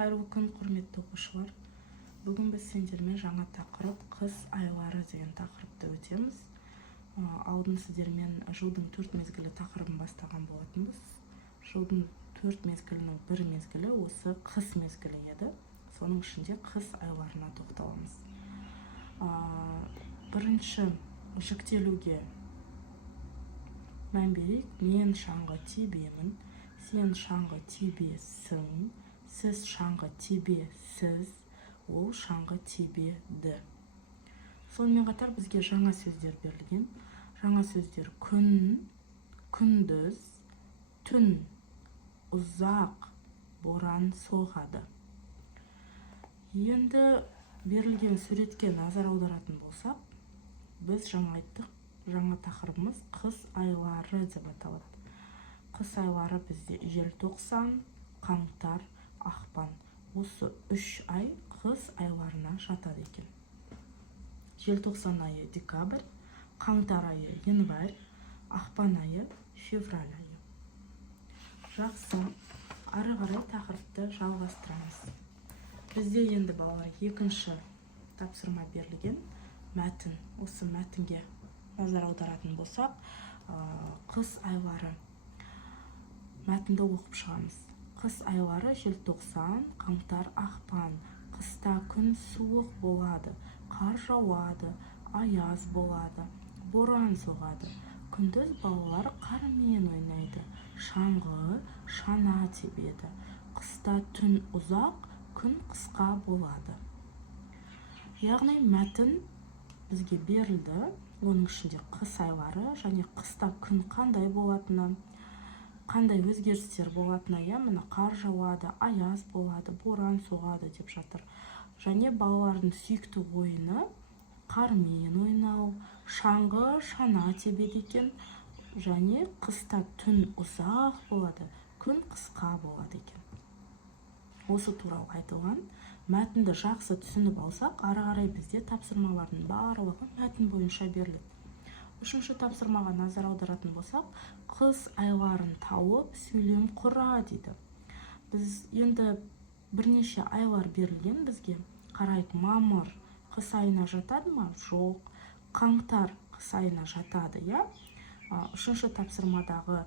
Қайырлы күн, құрметті оқушылар. Бүгін біз сендермен жаңа тақырып қыс айлары деген тақырыпты өтеміз. Алдын сіздермен жылдың 4 мезгілі тақырыбын бастаған болатынбыз. Жылдың 4 мезгілінің бір мезгілі осы қыс мезгілі еді. Соның ішінде қыс айларына тоқталамыз. Бірінші жіктелуге мән берейік. Мен шаңғы тебемін, сен шаңғы тебесің, сіз шаңғы тебесіз, ол шаңғы тебеді. Сонымен қатар бізге жаңа сөздер берілген. Жаңа сөздер күн, күндіз, түн, ұзақ, боран соғады. Енді берілген суретке назар аударатын болсақ, біз жаңа айттық, жаңа тақырыбымыз қыс айлары деп аталады. Қыс айлары бізде желтоқсан, қаңтар, ақпан. Осы 3 ай қыс айларына жатады екен. Желтоқсан айы декабрь, қаңтар айы январь, ақпан айы февраль айы. Жақсы, ары қарай тақырыпты жалғастырамыз. Бізде енді балалар екінші тапсырма берілген. Мәтін. Осы мәтінге назар аударатын болсақ, қыс айлары. Мәтінді оқып шығамыз. Қыс айлары желтоқсан, қаңтар, ақпан. Қыста күн суық болады, қар жауады, аяз болады, боран соғады. Күндіз балалар қармен ойнайды, шаңғы, шана тебеді. Қыста түн ұзақ, күн қысқа болады. Яғни мәтін бізге берілді. Оның ішінде қыс айлары және қыста күн қандай болатыны, қандай өзгерістер болатыны, міне қар жауады, аяз болады, боран соғады деп жатыр. Және балалардың сүйікті ойыны қармен ойнау, шаңғы, шана тебеді екен. Және қыста түн ұзақ болады, күн қысқа болады екен. Осы туралы айтылған. Мәтінді жақсы түсініп алсақ, ары қарай бізде тапсырмалардың барлығы мәтін бойынша беріледі. Үшінші тапсырмаға назар аударатын болсақ, қыс айларын тауып сөйлем құра дейді. Біз енді бірнеше айлар берілген бізге. Қарайық, мамыр қыс айына жатады ма? Жоқ. Қаңтар қыс айына жатады, я? Үшінші тапсырмадағы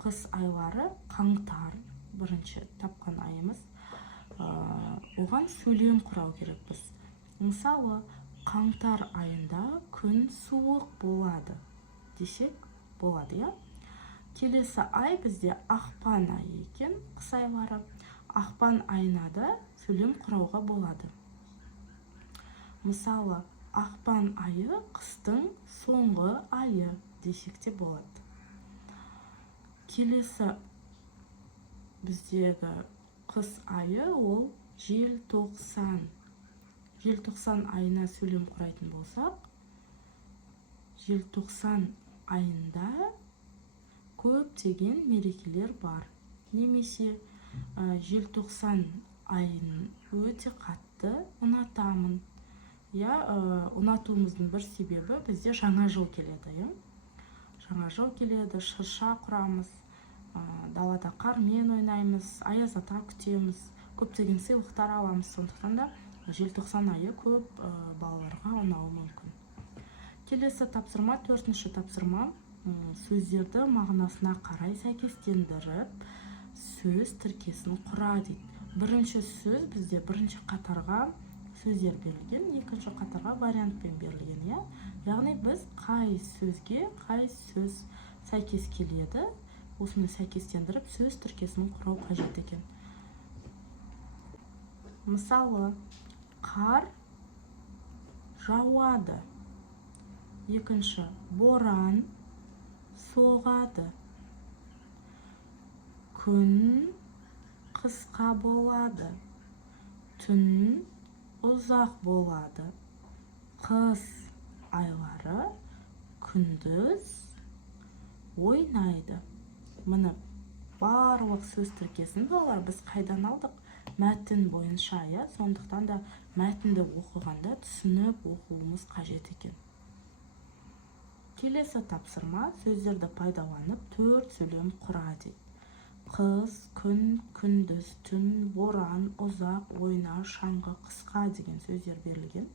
қыс айлары қаңтар, бірінші тапқан айымыз. Оған сөйлем құрау керекпіз. Мысалы, қаңтар айында күн суық болады десек болады, я? Келесі ай бізде ақпан айы екен, қыс айлары. Ақпан айына да сөйлем құрауға болады. Мысалы, ақпан айы қыстың соңғы айы десек те болады. Келесі біздегі қыс айы ол желтоқсан. Желтоқсан айына сөйлем құрайтын болсақ, желтоқсан айында көптеген мерекелер бар. Немесе желтоқсан айын өте қатты ұнатамын. Ұнатуымыздың бір себебі бізде жаңа жыл келеді. Жаңа жыл келеді, шырша құрамыз, далада қармен ойнаймыз, аяз ата күтеміз, көптеген сыйлықтар аламыз. Сондықтан да желтоқсан айы көп балаларға ұнауы мүмкін. Келесі тапсырма, төртінші тапсырма, сөздерді мағынасына қарай сәйкестендіріп, сөз тіркесін құра дейді. Бірінші сөз бізде бірінші қатарға сөздер берілген, екінші қатарға вариантпен берілген. Яғни біз қай сөзге қай сөз сәйкес келеді, осыны сәйкестендіріп сөз тіркесін құрау қажет екен. Мысалы, қар жауады. Екінші, боран соғады. Күн қысқа болады. Түн ұзақ болады. Қыс айлары күндіз ойнайды. Міне барлық сөз тіркесін балалар біз қайдан алдық? Мәтін бойынша, сондықтан да мәтінді оқығанда түсініп оқуымыз қажет екен. Келесі тапсырма, сөздерді пайдаланып 4 сөйлем құра дейді. қыс, күн, күндіз, түн, боран, ұзақ, ойна, шаңғы, қысқа деген сөздер берілген.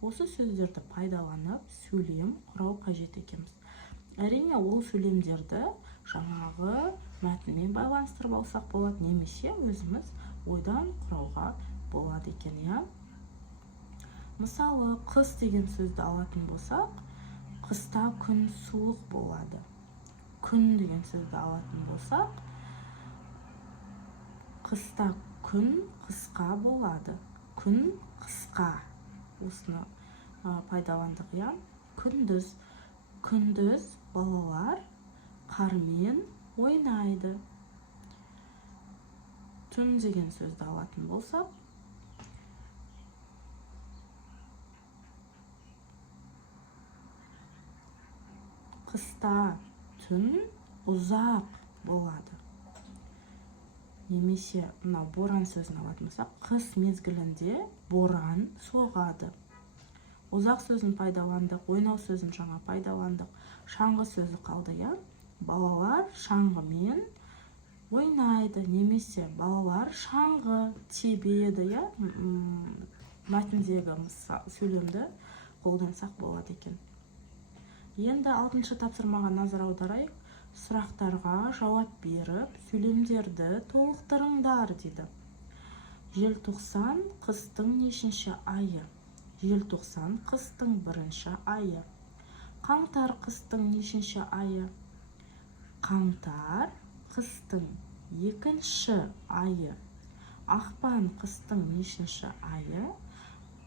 Осы сөздерді пайдаланып сөйлем құрау қажет екенбіз. Әрине, ол сөйлемдерді жаңағы мәтінмен байланыстырып алсақ болады, немесе өзіміз ойдан құрауға болады екен, иә. Мысалы, қыс деген сөзді алатын болсақ, қыста күн суық болады. Күн деген сөзді алатын болсақ, қыста күн қысқа болады. Күн қысқа. Осыны пайдаландық, иә. Күндіз. Күндіз балалар қармен ойнайды. Түн деген сөзді алатын болсақ, қыста түн ұзақ болады. Немесе мына боран сөзін алатын болсақ, қыс мезгілінде боран соғады. Ұзақ сөзін пайдаландық, ойнау сөзін жаңа пайдаландық. Шаңғы сөзі қалды, иә. Балалар шаңғымен ойнайды, немесе балалар шаңғы тебеді, иә. Мәтіндегі сөйлемді қолдансақ болады екен. Енді 6-шы тапсырмаға назар аударайық. Сұрақтарға жауап беріп, сөйлемдерді толықтырыңдар дейді. Желтоқсан қыстың нешінші айы? Желтоқсан қыстың бірінші айы. Қаңтар қыстың нешінші айы? Қаңтар қыстың екінші айы. Ақпан қыстың нешінші айы?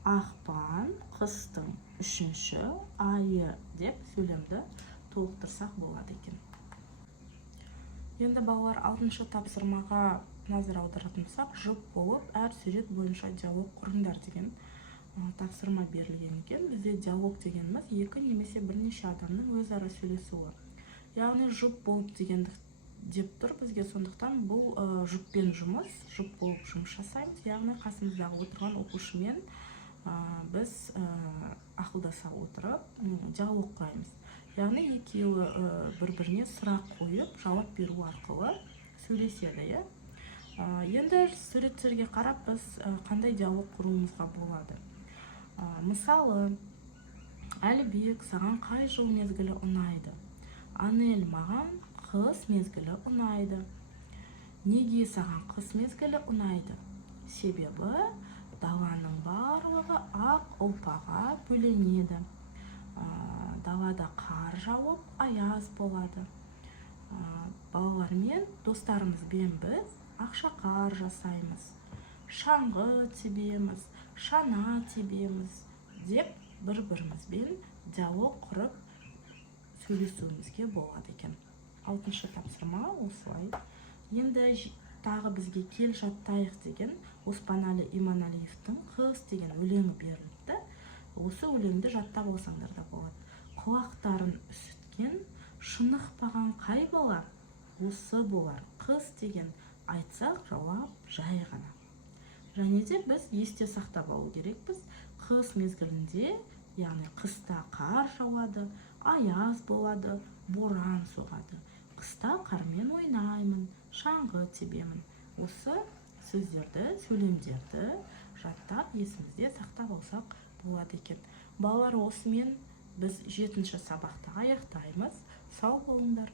Ақпан қыстың үшінші айы деп сөйлемді толықтырсақ болады екен. Енді балалар 6-шы тапсырмаға назар аударатын болсақ, жұп болып әр сюжет бойынша диалог құрыңдар деген тапсырма берілген екен. Бізде диалог дегеніміз екі немесе бірнеше адамның өзара сөйлесуі. Яғни жұп болып дегенді деп тұр бізге, сондықтан бұл жұппен жұмыс, жұп болып жұмыс жасаймыз. Яғни қасымыздағы отырған оқушымен біз ақылдаса отырып диалог құраймыз. Яғни екеуі бір-біріне сұрақ қойып, жауап беру арқылы сөйлеседі, иә. Енді суреттерге қарап біз қандай диалог құруымызға болады. Мысалы, Әлібек, саған қай жыл мезгілі ұнайды? Анель, маған қыс мезгілі ұнайды. Неге саған қыс мезгілі ұнайды? Себебі даланың барлығы ақ ұлпаға бөленеді. Далада қар жауып, аяз болады. Балалармен, достарымызбен біз ақшақар жасаймыз. Шаңғы тебеміз, шана тебеміз деп бір-бірімізбен диалог құрып сөйлесуімізге болады екен. 6-шы тапсырма осылай. Енді тағы бізге кел жаттайық деген Оспанәлі Иманалиевтің қыс деген өлеңі берілді. Осы өлеңді жаттап алсаңдар да болады. Құлақтарын үсіткен шынықпаған қай бала? Осы болар қыс деген айтсақ жауап жай ғана. Және де біз есте сақтап алу керекпіз. Қыс мезгілінде, яғни қыста қар жауады, аяз болады, боран соғады. Қыста қармен ойнаймын, шаңғы тебемін. Осы сөздерді, сөйлемдерді жаттап, есімізде сақтап алсақ болады екен. Балалар, осымен біз 7-ші сабақты аяқтаймыз. Сау болыңдар.